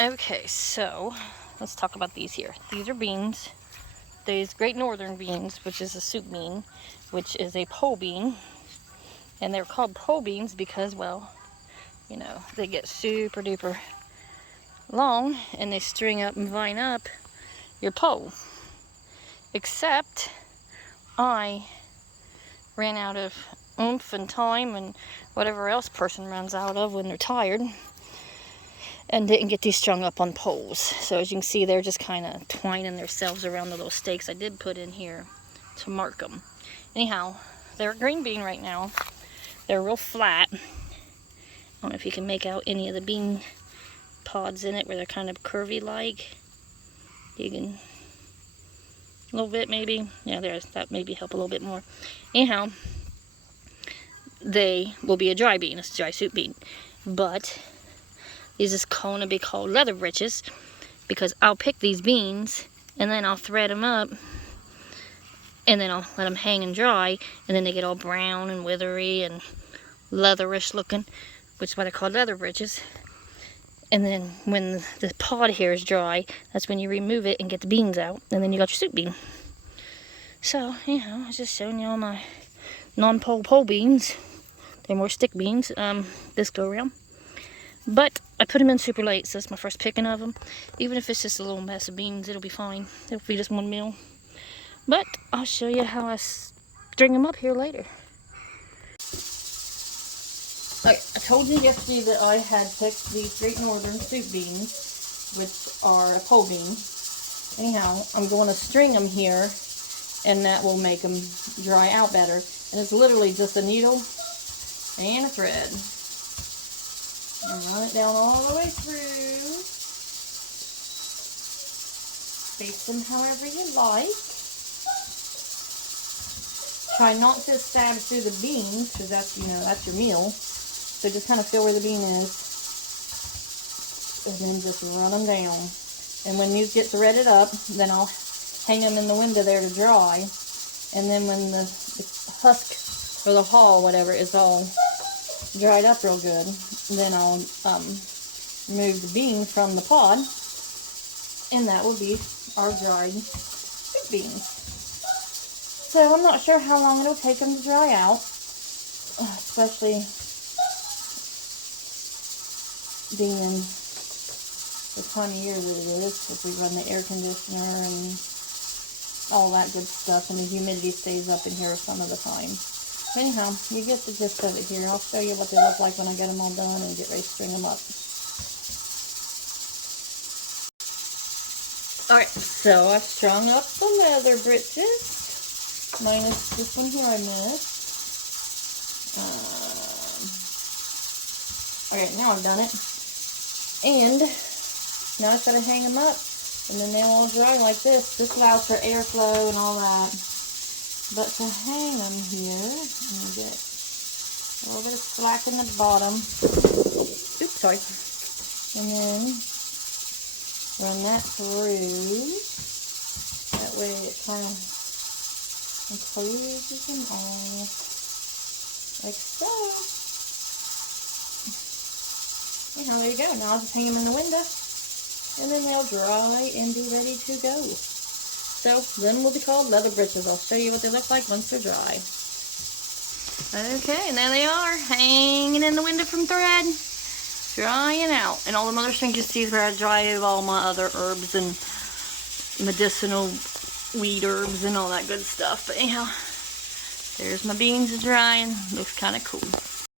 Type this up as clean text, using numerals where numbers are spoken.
Okay, so let's talk about these here. These are beans. These Great Northern beans, which is a soup bean, which is a pole bean. And they're called pole beans because, well, you know, they get super duper long and they string up and vine up your pole. Except I ran out of oomph and time and whatever else person runs out of when they're tired, and didn't get these strung up on poles. So as you can see, they're just kind of twining themselves around the little stakes I did put in here to mark them. Anyhow, they're a green bean right now. They're real flat. I don't know if you can make out any of the bean pods in it where they're kind of curvy like. You can, a little bit maybe. Yeah, there's, that maybe help a little bit more. Anyhow, they will be a dry bean, a dry soup bean. But these is going to be called leather britches because I'll pick these beans and then I'll thread them up and then I'll let them hang and dry, and then they get all brown and withery and leatherish looking, which is why they're called leather britches. And then when the pod here is dry, that's when you remove it and get the beans out, and then you got your soup bean. So, you know, I was just showing you all my non-pole beans. They're more stick beans this go around. But I put them in super late, so that's my first picking of them. Even if it's just a little mess of beans, it'll be fine. It'll feed us one meal. But I'll show you how I string them up here later. Okay, I told you yesterday that I had picked these Great Northern soup beans, which are a pole bean. Anyhow, I'm going to string them here, and that will make them dry out better. And it's literally just a needle and a thread. And run it down all the way through. Space them however you like. Try not to stab through the beans, because that's, you know, that's your meal. So just kind of feel where the bean is. And then just run them down. And when these get threaded up, then I'll hang them in the window there to dry. And then when the husk, or the hull, whatever, is all dried up real good, then I'll remove the bean from the pod, and that will be our dried soup beans. So I'm not sure how long it'll take them to dry out, especially being the time of year that it is, if we run the air conditioner and all that good stuff, and the humidity stays up in here some of the time. Anyhow, you get the gist of it here. I'll show you what they look like when I get them all done and get ready to string them up. Alright, so I've strung up the leather britches. Minus this one here I missed. Okay, now I've done it. And now I've got to hang them up. And then they'll all dry like this. This allows for airflow and all that. But to hang them here, I'm going to get a little bit of slack in the bottom. Oops, sorry. And then run that through. That way it kind of encloses them all. Like so. Anyhow, there you go. Now I'll just hang them in the window. And then they'll dry and be ready to go. So, then will be called leather britches. I'll show you what they look like once they're dry. Okay, and there they are, hanging in the window from thread, drying out. And all the mother string you see is where I dry all my other herbs and medicinal weed herbs and all that good stuff. But anyhow, there's my beans drying. Looks kind of cool.